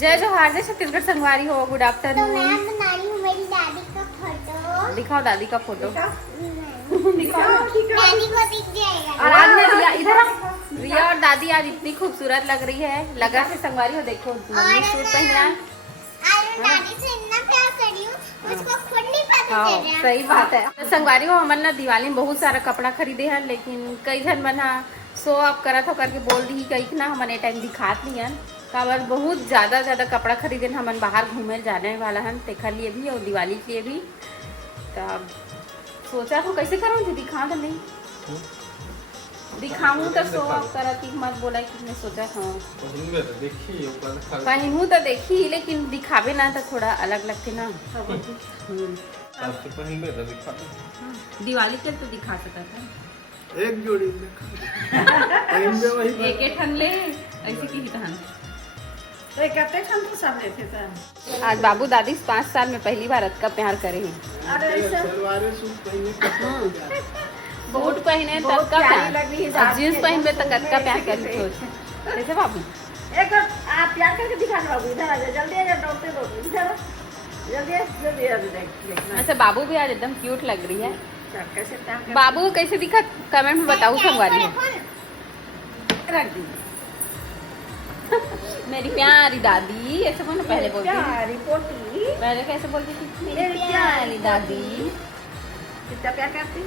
जय जोहार, जय छत्तीसगढ़ संगवारी हो। गुड तो आफ्टरनून। मैं बना रही हूँ मेरी दादी का फोटो। दिखाओ दादी का फोटो। दादी को दिख जाएगा। और आज मैं रिया इधर रिया और दादी आज इतनी खूबसूरत लग रही है। लगा से संगवारी हो, देखो मम्मी सूट पहना है। आज मैं दादी से इतना प्यार कर रही हूँ, उसको खुद नहीं पता हाँ चल रहा। सही बात है। तो संगवारी हो हमन ना दिवाली में बहुत सारा कपड़ा खरीदे हैं, लेकिन कई जन मन हा शो ऑफ करत हो करके बोल दी कई ना हमन ए टाइम दिखात नहीं हन। काबर बहुत ज़्यादा कपड़ा खरीदे हमन बाहर घूमे जाने वाला हन, तेखर लिए भी और दिवाली के लिए भी। तब सोचा तो कैसे करूँ जी, दिखा तो नहीं दिखाऊँ तो शो ऑफ करत ही मत बोला कि मैं सोचा हाँ पहनूँ तो देखी, लेकिन दिखावे ना तो थोड़ा अलग लगते ना। दिवाली के तो दिखा सकता था एक जोड़ी एक ठन ले ऐसे की ठन। आज बाबू दादी 5 साल में पहली बार अतका प्यार करे हैं। बूट पहने तब का प्यार, जींस पहनबे तक अतका प्यार करी सोच कैसे बाबू। एक आप प्यार करके दिखा दो बाबू, इधर आ जाओ, जल्दी आ जाओ, दौड़ते दौड़ते इधर आओ, जल्दी देखना। अच्छा बाबू भी आज एकदम क्यूट लग रही है। कैसे प्यार बाबू कैसे दिखा कमेंट में बताओ संगवारी हो। रख दी मेरी प्यारी दादी ऐसे बोलो, पहले बोलती थी। प्यारी पोती, पहले कैसे बोलती थी, मेरी प्यारी दादी। कितना प्यार करती।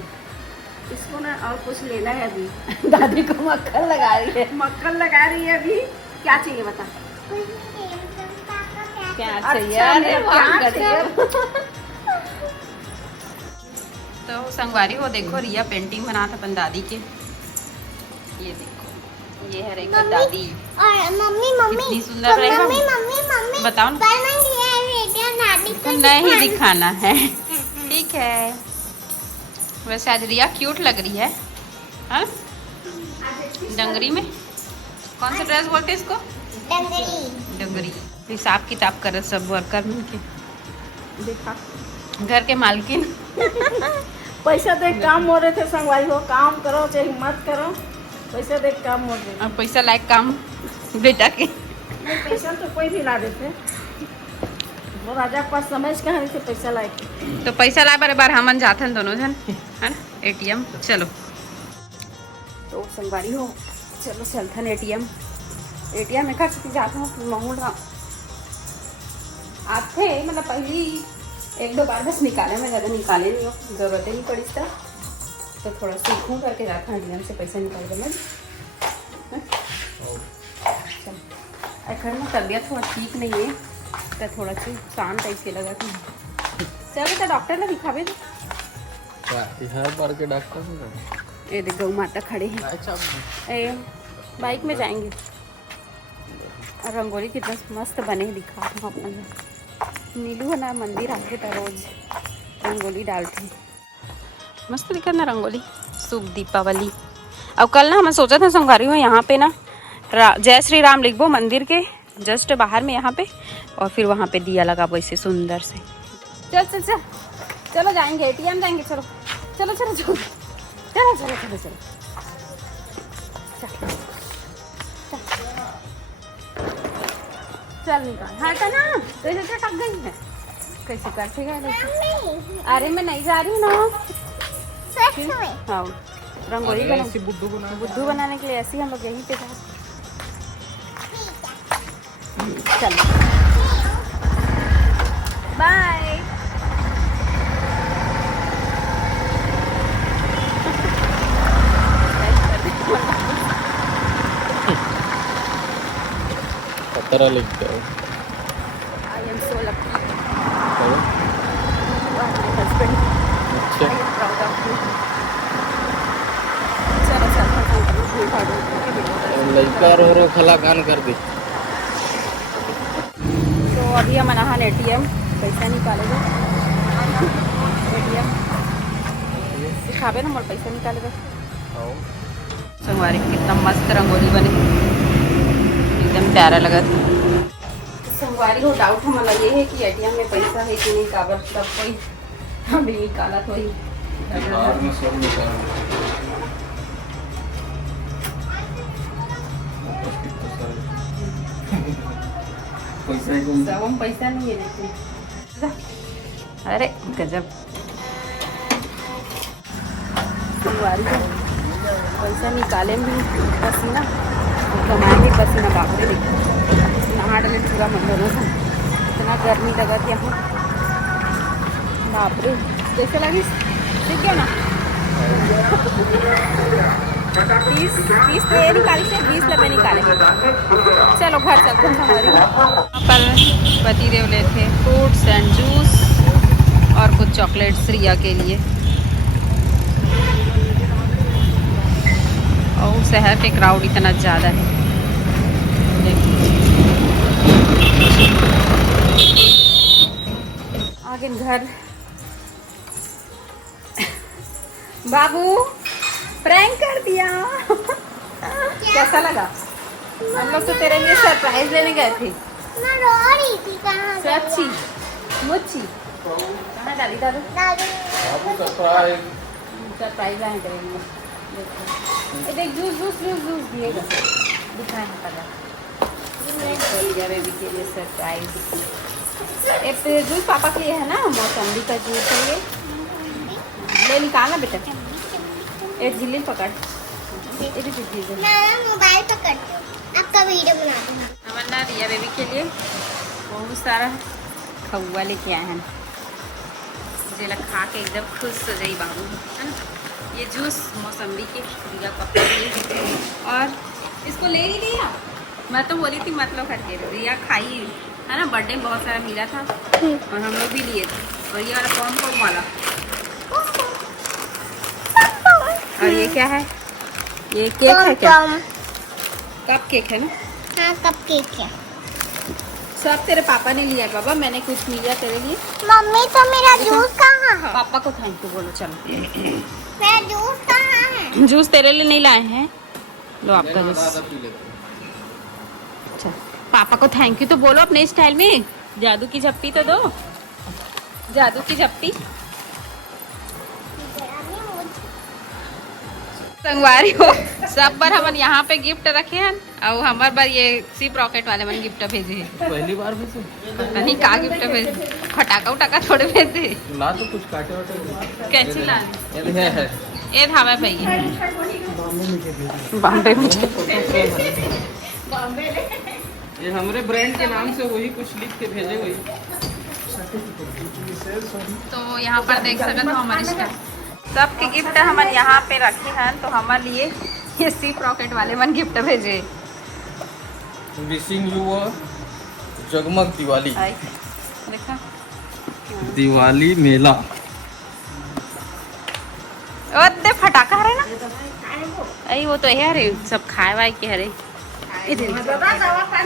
इसको ना और कुछ लेना है अभी। दादी को मक्खन लगा रही है। मक्खन लगा रही है अभी। क्या चाहिए बता। क्या अच्छा, चाहिए? अरे वाह, क्या गजब। तो संगवारी हो देखो, रिया पेंटिंग बना था अपन दादी के। ये देखो, ये है रेखा दादी। और मम्मी कितनी सुंदर रहेगा। मम्मी बताओ ना। पर मैं ये वीडियो दादी को नहीं दिखाना है, ठीक है। वैसे आज रिया क्यूट लग रही है, हाँ? डंगरी में कौन सा ड्रेस बोलते हैं इसको? डंगरी। हिसाब किताब कर सब वर्कर मिलके, देखा घर के मालकिन। पैसा देख काम हो रहे थे संगवारी हो, काम करो चाहे मत करो, पैसा देख काम हो रहे। और पैसा लायक काम बेटा के। पैसा तो कोई भी ला देते, वो राजा के पास समझ के नहीं थे पैसा लायक। तो पैसा ला बार हमन जाथन दोनों जन, है ना एटीएम। चलो तो संगवारी हो, चलो चलथन एटीएम। एटीएम में खर्च जाता हूँ माहौल आते, मतलब पहली 1-2 बार बस निकाले, मैं ज़्यादा निकाले नहीं हो, जरूरत ही नहीं पड़ी था। तो थोड़ा सीखूँ करके जाता हूँ एटीएम से पैसा निकाल कर। मैं घर में तबीयत थोड़ा ठीक नहीं है, तो थोड़ा सी शांत ऐसे लगा कि चलो तो डॉक्टर ने दिखावे दो। बार के डॉक्टर ये देख गौ माता खड़े हैं। ए बाइक में जाएंगे। और रंगोली कितना मस्त बने हैं, दिखा दूँ अपन। नीलू है ना, मंदिर आके तो रोज रंगोली डालती, मस्त दिखा ना रंगोली। शुभ दीपावली। अब कल ना हमें सोचा था संगवारी हो यहाँ पे ना जय श्री राम लिखबो मंदिर के जस्ट बाहर में यहाँ पे, और फिर वहाँ पे दिया लगाबो ऐसे सुंदर से। चल चल चल चलो जाएंगे एटीएम जाएंगे। चलो चलो चलो चलो चलो चलो चलो चलो चल निकाल। हाँ का ना वैसे तो टक गई है, कैसे करते गए। अरे मैं नहीं जा रही ना। हाँ रंगोली बना, बुद्धू बनाने के लिए ऐसे ही हम लोग यहीं पे था। चलो बाय। खतरा लिखते हो। I am so lucky. अच्छा लड़का रो खला कान कर दी। तो अभी हम नहान एटीएम पैसा निकालेगा। एटीएम सिखावे ना मोर पैसा निकालेगा। संगवारी कितना मस्त रंगोली बने, एकदम प्यारा लगा था। संगवारी हो डाउट हमारा ये है कि एटीएम में पैसा है कि नहीं, काबर सब कोई अभी निकाला तो ही पैसा ही सब हम पैसा नहीं है लेकिन अरे गजब संगवारी को पैसा निकाले भी पसीना और कमाए भी पसीना। बापरे देखो नहा डले पूरा मंदिर था, इतना गर्मी लगा थी यहाँ। बापरे कैसे लगी? ठीक है ना? 30 तो ये निकाली से 20 लबे निकाले। चलो घर चलते हैं हमारे। यहाँ पर पति देव ले थे फ्रूट्स एंड जूस और कुछ चॉकलेट्स रिया के लिए। और शहर के क्राउड इतना ज़्यादा है। आगे घर बाबू प्रैंक कर दिया। कैसा लगा? हम लोग तो तेरे लिए सरप्राइज लेने गए थे। मैं रो रही थी। कहाँ सच्ची मुच्ची कहाँ डाली दादू? सरप्राइज सरप्राइज लाए तेरे लिए। देखो ये देख जूस जूस जूस जूस दिएगा, दिखाए हैं पता बेबी के लिए सरप्राइज। एक जूस पापा के लिए है ना, मौसम्बी का जूस है ये। ले निकालना बेटा, एक झिल्ली पकड़। ये भी चीज़ है। मैं मोबाइल पकड़ती हूँ, आपका वीडियो बना दूँगा। अमन्ना रिया बेबी के लिए बहुत सारा खौआ लेके आए हैं। मुझे लग खा के एकदम खुश हो जाई बाबू, है ना। ये जूस मौसम्बी के रिया कपड़ा लिए और इसको ले ही दिया। मैं तो बोली थी मतलब खटके रिया खाई है ना, बर्थडे में बहुत सारा मिला था और हम लोग भी लिए थे। और ये वाला पॉम वाला, और ये क्या है? ये केक है क्या? कप केक है ना? हाँ कप केक है। सब तेरे पापा ने लिया है बाबा, मैंने कुछ नहीं लिया तेरे लिए। मम्मी तो मेरा जूस कहाँ है? पापा को थैंक यू बोलो। चलो मेरा जूस कहाँ है? जूस तेरे लिए नहीं लाए हैं, लो आपका जूस। अच्छा पापा को थैंक यू तो बोलो अपने स्टाइल में। जादू की झप्पी तो दो, जादू की झप्पी। संगवारी हो सब बार हम यहाँ पे गिफ्ट रखे हैं और हमार बार ये सिप रॉकेट वाले मन गिफ्ट भेजे हैं। पहली बार भेजे नहीं का गिफ्ट भेजे, फटाका उटाका थोड़े भेजे ला तो कुछ काटे वाटे कैसे ला है ये धावा भैया बॉम्बे में। ये हमारे ब्रांड के नाम से वही कुछ लिख के भेजे वही। तो यहाँ पर देख सकते हो हमारे सबके गिफ्ट हमारे यहाँ पे रखे हैं। तो हमारे लिए ये सिप रॉकेट वाले मन गिफ्ट भेजे। विशिंग यू अ जगमग दिवाली। देखा दिवाली मेला। ओ दे फटाका हरे ना, अरे वो तो है हरे सब खाए वाए के हरे।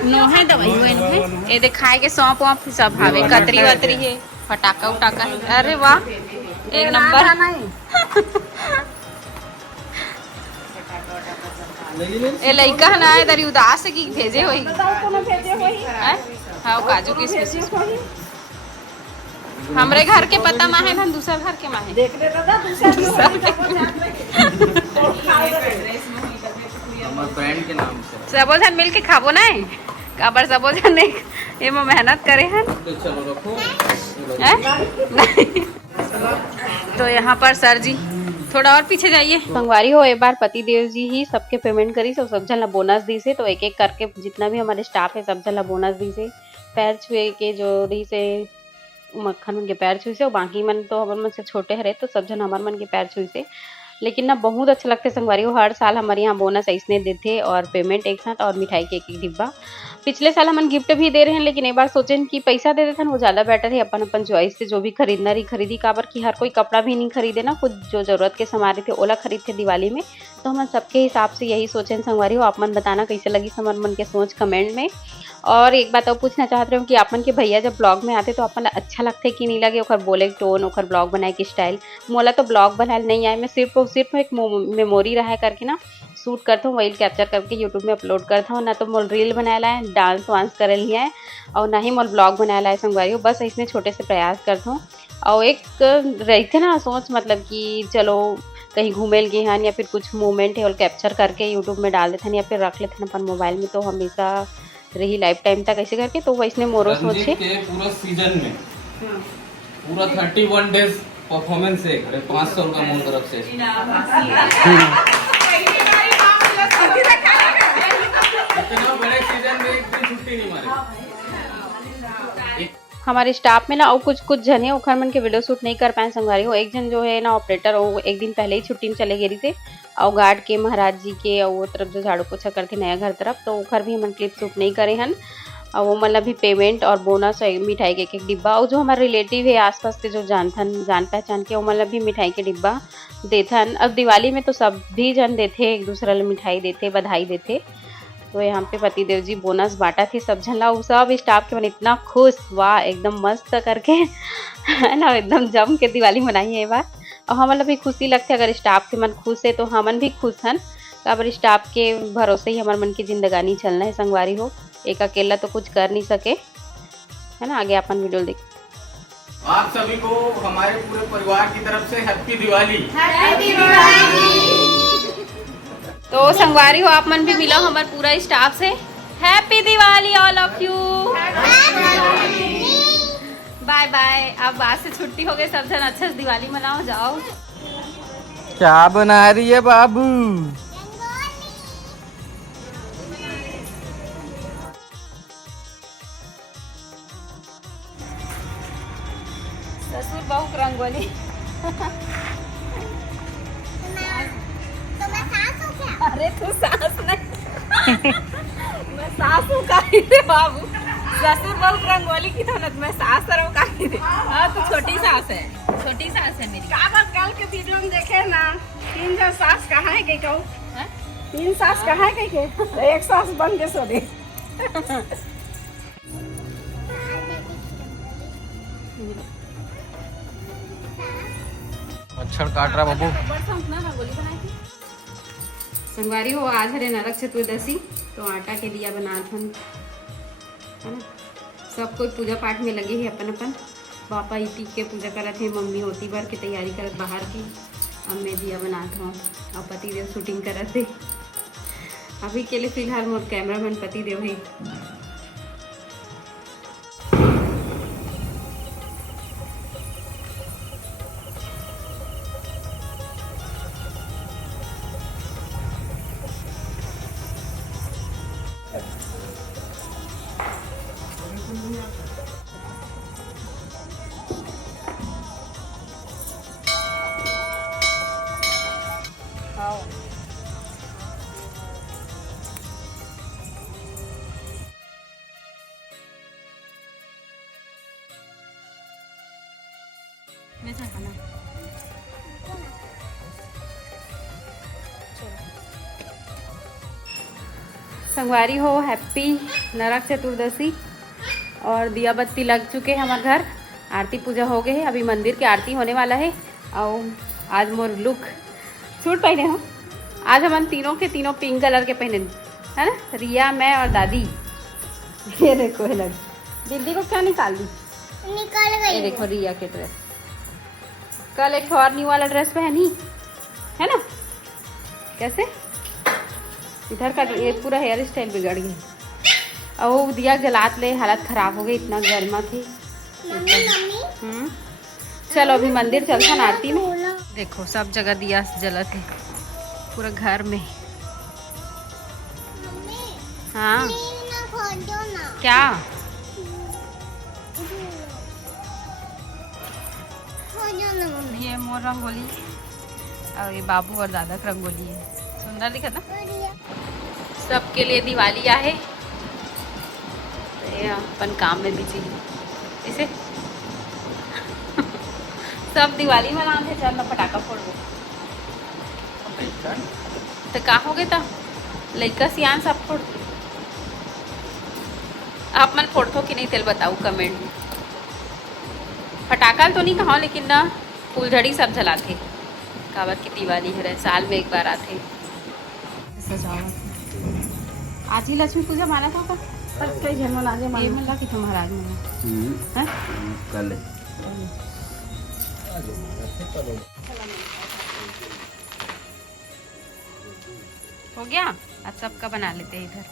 नो है दवाई है ये दे खाए के सौंप वौंप सब भावे, कतरी वतरी है, फटाका उटाका है। अरे वाह एक नंबर। ए लइका ना इधर उदास की भेजे होई हैं? हाँ काजू किशमिश हमरे घर के पता माहे ना, दूसरा घर के माहे देख ले दादा दूसरा हमारे ब्रांड के नाम से सबो जन मिल के खाबो ना काबर सबो जन ये में मेहनत करे हैं। तो चलो रखो नहीं तो यहाँ पर सर जी थोड़ा और पीछे जाइए। मंगवारी हो एक बार पति देव जी ही सबके पेमेंट करी से सब जन ला बोनस दी से। तो एक एक करके जितना भी हमारे स्टाफ है सब जन ला बोनस दी से। पैर छुए के जोड़ी से मक्खन मन के पैर छुई से और बाकी मन तो हमारे मन से छोटे हरे तो सब जन हमारे मन के पैर छुई से। लेकिन ना बहुत अच्छा लगते संगवारी हो, हर साल हमारे यहाँ बोनस ऐसने देते और पेमेंट एक साथ और मिठाई के एक डिब्बा। पिछले साल हम गिफ्ट भी दे रहे हैं लेकिन एक बार सोचें कि पैसा दे देते हैं वो ज़्यादा बेटर है। अपन अपन चॉइस से जो भी खरीदना रही खरीदी काबर कि हर कोई कपड़ा भी नहीं खरीदे ना, कुछ जो ज़रूरत के सामान थे ओला खरीदते दिवाली में। तो हम सबके हिसाब से यही सोचें संगवारी हो। आप मन बताना कैसे लगी समर मन के सोच कमेंट में। और एक बात और पूछना चाहते हो कि आपन के भैया जब ब्लॉग में आते तो अपन अच्छा लगता है कि नहीं लगे ओकर बोले टोन ओकर ब्लॉग बनाए के स्टाइल। मोला तो ब्लॉग बनाए नहीं आए, मैं सिर्फ एक मेमोरी रहा करके ना शूट करता हूँ, वही कैप्चर करके यूट्यूब में अपलोड करता हूँ। ना तो मोल रील बनाया है, डांस वांस कर लिया है और ना ही मोल ब्लॉग बनाया है संगवारी हो। बस इसमें छोटे से प्रयास करता हूँ और एक रहते ना सोच मतलब कि चलो कहीं घूमे गए हैं या फिर कुछ मोमेंट है और कैप्चर करके यूट्यूब में डाल देते हैं या फिर रख लेते हैं अपन मोबाइल में। तो हमेशा रही लाइफ टाइम तक ऐसे करके, तो वैसने मोरो सोचे के पूरा सीजन में पूरा 31 डेज परफॉर्मेंस है 500 रुपया मोर तरफ से। इतना बड़े सीजन में एक दिन छुट्टी नहीं मारे। हमारे स्टाफ में ना और कुछ जन है उखर मन के वीडियो शूट नहीं कर पाए संगवारी हो। एक जन जो है ना ऑपरेटर, वो एक दिन पहले ही छुट्टी में चले गए थे, और गार्ड के महाराज जी के और वो तरफ जो झाड़ू पोछा करते नया घर तरफ, तो उखर भी हम क्लिप शूट नहीं करे हन। और वो मतलब भी पेमेंट और बोनस मिठाई के एक डिब्बा, और जो हमारे रिलेटिव है आसपास के जो जान पहचान के, वो मतलब भी मिठाई के डिब्बा देथन। अब दिवाली में तो सभी जन देते एक दूसरे को मिठाई देते, बधाई देते। तो यहाँ पे पतिदेव जी बोनस बांटा थे सब जन ला, सब स्टाफ के मन इतना खुश, वाह एकदम मस्त करके है ना, एकदम जम के दिवाली मनाई है ये बार। और हमन भी खुशी लगती है, अगर स्टाफ के मन खुश है तो हमन भी खुश हन। अगर स्टाफ के भरोसे ही हमारे मन की जिंदगानी चलना है संगवारी हो, एक अकेला तो कुछ कर नहीं सके, है ना। आगे अपन वीडियो देख। आप सभी को हमारे पूरे परिवार की तरफ से हैप्पी दिवाली। तो संगवारी हो आप मन भी मिला हमारे पूरा स्टाफ से, happy Diwali all of you, bye bye. अब आज से छुट्टी हो गई, सब जन अच्छे से दिवाली मनाओ, जाओ। क्या बना रही है बाबू? ससुर बहू की रंगोली। अरे तू सास नहीं मैं सास हूँ का ही थे बाबू, ससुर बहू की रंगोली की तो मैं सास तरह का ही थे। हाँ तो छोटी सास है, छोटी सास है मेरी। का बात कल के वीडियो में देखे ना, 3 जन सास कहाँ है कहीं कहूँ, 3 सास कहाँ है कहीं के, तो एक सास बन के सो दे। मच्छर काट रहा बाबू। संगवारी हो आज हरे नरक चतुर्दशी, तो आटा के दिया बनात हन, है ना। सब कोई पूजा पाठ में लगे है अपन अपन। पापा इटी के पूजा करत है, मम्मी होती बार की तैयारी करत बाहर की, अब मैं दिया बनात हूँ और पतिदेव शूटिंग करत है। अभी के लिए फिलहाल मोर कैमरामैन पतिदेव है। संगवारी हो हैप्पी नरक चतुर्दशी, और दिया बत्ती लग चुके हैं हमारे घर, आरती पूजा हो गई है, अभी मंदिर की आरती होने वाला है। और आज मोर लुक सूट पहने हो, आज हम तीनों के तीनों पिंक कलर के पहने है ना, रिया मैं और दादी। ये देखो है लग दीदी को क्या निकाल दी, निकल गई। ये देखो रिया के ड्रेस, कल एक और न्यू वाला ड्रेस पहनी है ना, कैसे इधर का ये पूरा हेयर स्टाइल बिगड़ गया। और वो दिया जलात ले हालत खराब हो गई, इतना गर्मा थी। चलो अभी मंदिर चलता ना आरती में। देखो सब जगह दिया जलत है पूरा घर में। हाँ क्या ये मोर रंगोली और ये बाबू और दादा की रंगोली है, सुंदर दिखा था। सबके लिए दिवाली आहे, अपन काम में बिजी इसे सब दिवाली मनाते। चल मैं पटाखा फोड़ दो तो का हो गया था लड़का सियान सब फोड़। आप मन फोड़ो कि नहीं तेल बताओ कमेंट में। पटाखा तो नहीं कहा, लेकिन ना फूलझड़ी सब जलाते, काबर की दिवाली है साल में एक बार आते। आज ही लक्ष्मी पूजा माना था पर कई जन्म आज ये मिला कि महाराज में कल हो गया। आज सबका बना लेते हैं इधर।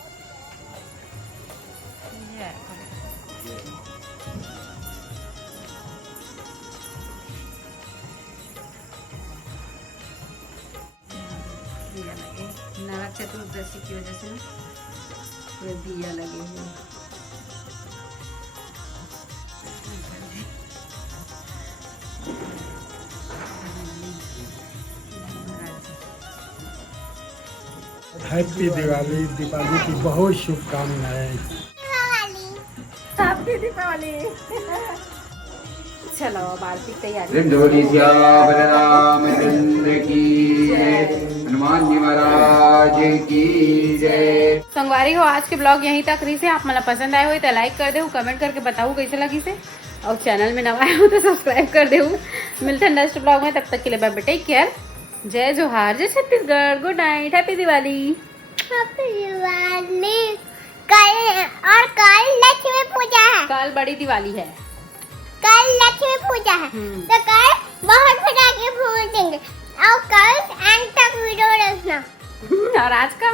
दिया लगे, नरक चतुर्दशी की वजह से पूरे दिया लगे हुए। हैप्पी दिवाली। दीपावली की बहुत शुभकामनाएं। हैप्पी दीपावली। चलो अब आरती की तैयारी। रामचंद्र की जय, हनुमान जी महाराज की जय। संगवारी हो, आज के ब्लॉग यहीं तक रही से। आप मला पसंद आए हो तो लाइक कर दे, कमेंट करके बताओ कैसे लगी से, और चैनल में नवा आए हो तो सब्सक्राइब कर दे। मिलते हैं नेक्स्ट ब्लॉग में, तब तक के लिए बाय बाय, टेक केयर। जय जोहार, जय Chhattisgarh, good night, happy Diwali. Happy Diwali. कल लक्ष्मी पूजा है। कल बड़ी दिवाली है। कल लक्ष्मी पूजा है, तो कल बहुत पटाखे फूटेंगे और कल एंड तक वीडियो देखना। और आज का